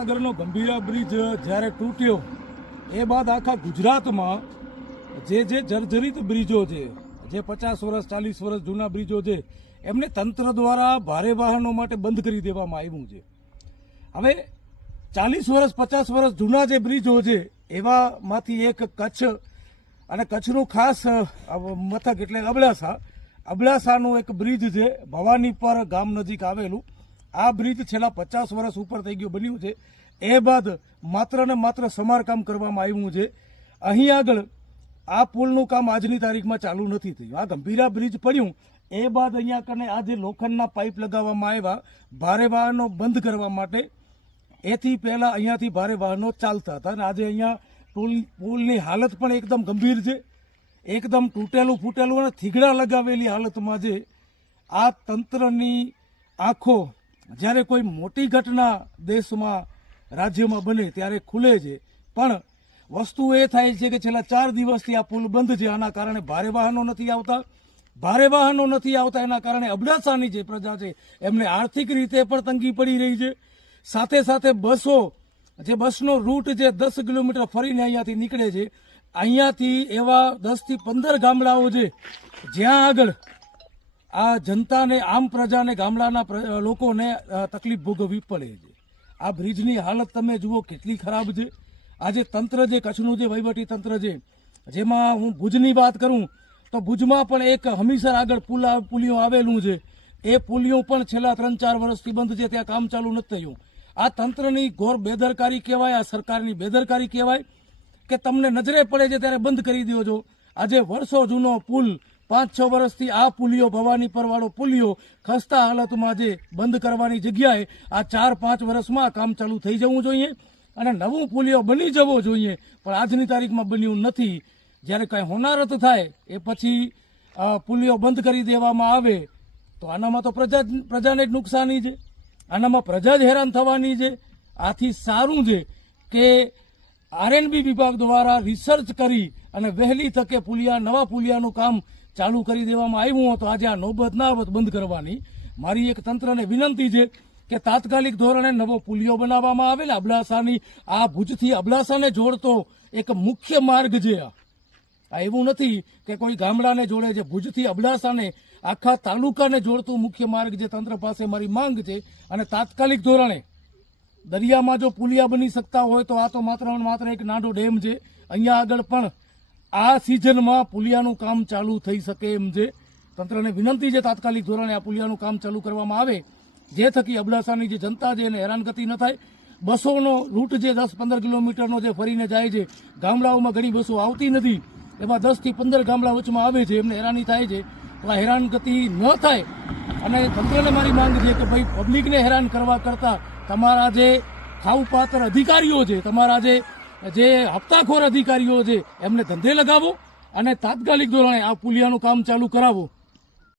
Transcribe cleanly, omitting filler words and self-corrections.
મહીસાગરનો Gambhira bridge જ્યારે તૂટ્યો એ બાદ આખા ગુજરાતમાં જે જર્જરિત બ્રિજો છે, જે 50 વર્ષ 40 વર્ષ જૂના બ્રિજો છે, એમને તંત્ર દ્વારા ભારે વાહનો માટે બંધ કરી દેવામાં આવ્યું છે. હવે 40 વર્ષ 50 વર્ષ જૂના જે બ્રિજો છે એવામાંથી એક કચ્છ, અને કચ્છનું ખાસ મથક એટલે અબડાસાનું એક બ્રિજ છે, ભવાનીપર ગામ નજીક આવેલું. આ બ્રિજ છેલ્લા 50 વર્ષ ઉપર થઈ ગયું બન્યું છે. એ બાદ માત્ર ને માત્ર સમારકામ કરવામાં આવ્યું છે. અહીં આગળ આ પુલનું કામ આજની તારીખમાં ચાલુ નથી થયું. આ ગંભીરા બ્રિજ પડ્યું એ બાદ અહીંયા કને આ જે લોખંડના પાઇપ લગાવવામાં આવ્યા ભારે વાહનો બંધ કરવા માટે, એથી પહેલા અહીંયાથી ભારે વાહનો ચાલતા હતા. અને આજે અહીંયા પુલની હાલત પણ એકદમ ગંભીર છે, એકદમ તૂટેલું ફૂટેલું અને થીગડા લગાવેલી હાલતમાં છે. આ તંત્રની આંખો જ્યારે કોઈ મોટી ઘટના દેશમાં રાજ્યમાં બને ત્યારે ખુલે છે, પણ વસ્તુ એ થાય છે કે છેલ્લા 4 દિવસથી આ પુલ બંધ છે. આના કારણે ભારે વાહનો નથી આવતા. એના કારણે અબડાસાની જે પ્રજા છે એમને આર્થિક રીતે પણ તંગી પડી રહી છે. સાથે સાથે બસનો રૂટ જે 10 કિલોમીટર ફરીને અહીંયાથી નીકળે છે, અહીંયાથી એવા 10 થી 15 ગામડાઓ છે જ્યાં આગળ આ જનતાને, આમ પ્રજાને, ગામડાના લોકોને તકલીફ ભોગવવી પડે છે. આ બ્રિજની હાલત તમે જુઓ કેટલી ખરાબ છે. આજે તંત્ર જે કચ્છનું જે વહીવટી તંત્ર છે, જેમાં હું ભુજની વાત કરું તો ભુજમાં પણ એક હમીસર આગળ પુલિયો આવેલું છે. એ પુલિયો પણ છેલ્લા 3-4 વર્ષથી બંધ છે, ત્યાં કામ ચાલુ નથી થયું. આ તંત્રની ઘોર બેદરકારી કહેવાય, આ સરકારની બેદરકારી કહેવાય કે તમને નજરે પડે છે ત્યારે બંધ કરી દો છો. આજે વર્ષો જૂનો પુલ, 5-6 વર્ષથી આ પુલિયો, ભવાનીપર વાળો પુલિયો ખસ્તા હાલતમાં છે. બંધ કરવાની જગ્યાએ આ 4-5 વર્ષમાં કામ ચાલુ થઈ જવું જોઈએ અને નવું પુલિયો બની જવો જોઈએ, પણ આજની તારીખમાં બન્યું નથી. જ્યારે કાંઈ હોનારત થાય એ પછી પુલિયો બંધ કરી દેવામાં આવે તો આનામાં તો પ્રજાને જ નુકસાની છે, આનામાં પ્રજા જ હેરાન થવાની છે. આથી સારું છે કે આરએનબી વિભાગ દ્વારા રિસર્ચ કરી અને વહેલી તકે નવા પુલિયાનું કામ ચાલુ કરી દેવામાં આવ્યું હતો. આજે આ નોબત ના આવત બંધ કરવાની. મારી એક તંત્રને વિનંતી છે કે તાત્કાલિક ધોરણે નવો પુલિયો બનાવવામાં આવે ને અબડાસાની, આ ભુજથી અબડાસાને જોડતો એક મુખ્ય માર્ગ છે. આ એવું નથી કે કોઈ ગામડાને જોડે છે, ભુજથી અબડાસાને આખા તાલુકાને જોડતું મુખ્ય માર્ગ છે. તંત્ર પાસે મારી માંગ છે અને તાત્કાલિક ધોરણે દરિયામાં જો પુલિયા બની શકતા હોય તો આ તો માત્ર એક નાનો ડેમ છે. અહીંયા આગળ પણ આ સિઝનમાં પુલિયાનું કામ ચાલુ થઈ શકે એમ છે. તંત્રને વિનંતી છે તાત્કાલિક ધોરણે આ પુલિયાનું કામ ચાલુ કરવામાં આવે, જે થકી અબડાસાની જે જનતા છે એને હેરાનગતિ ન થાય. બસોનો રૂટ જે 10-15 કિલોમીટરનો જે ફરીને જાય છે, ગામડાઓમાં ઘણી બસો આવતી નથી, એમાં 10 થી 15 ગામડા વચમાં આવે છે, એમને હેરાની થાય છે. તો આ હેરાનગતિ ન થાય અને તંત્રને મારી માંગ છે કે ભાઈ પબ્લિકને હેરાન કરવા કરતાં તમારા જે ખાવપાત્ર અધિકારીઓ છે, તમારા જે હપ્તાખોર અધિકારીઓ છે, એમને ધંધે લગાવો અને તાત્કાલિક ધોરણે આ પુલિયાનું કામ ચાલુ કરાવો.